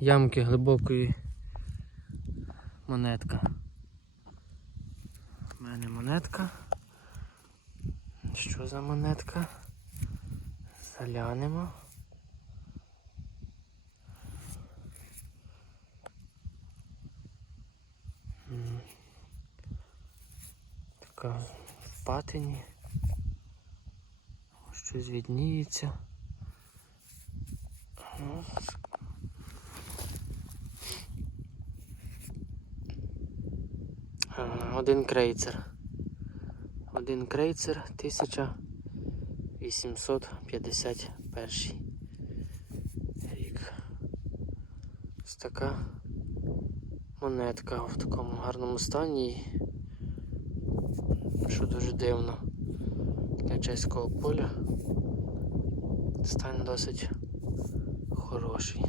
Ямки глибокої монетка. У мене монетка. Що за монетка? Заглянемо. Така в патині. Щось відніється. Один крейцер. Один крейцер 1851 рік. Ось така монетка в такому гарному стані. Що дуже дивно для чеського поля. Стан досить хороший.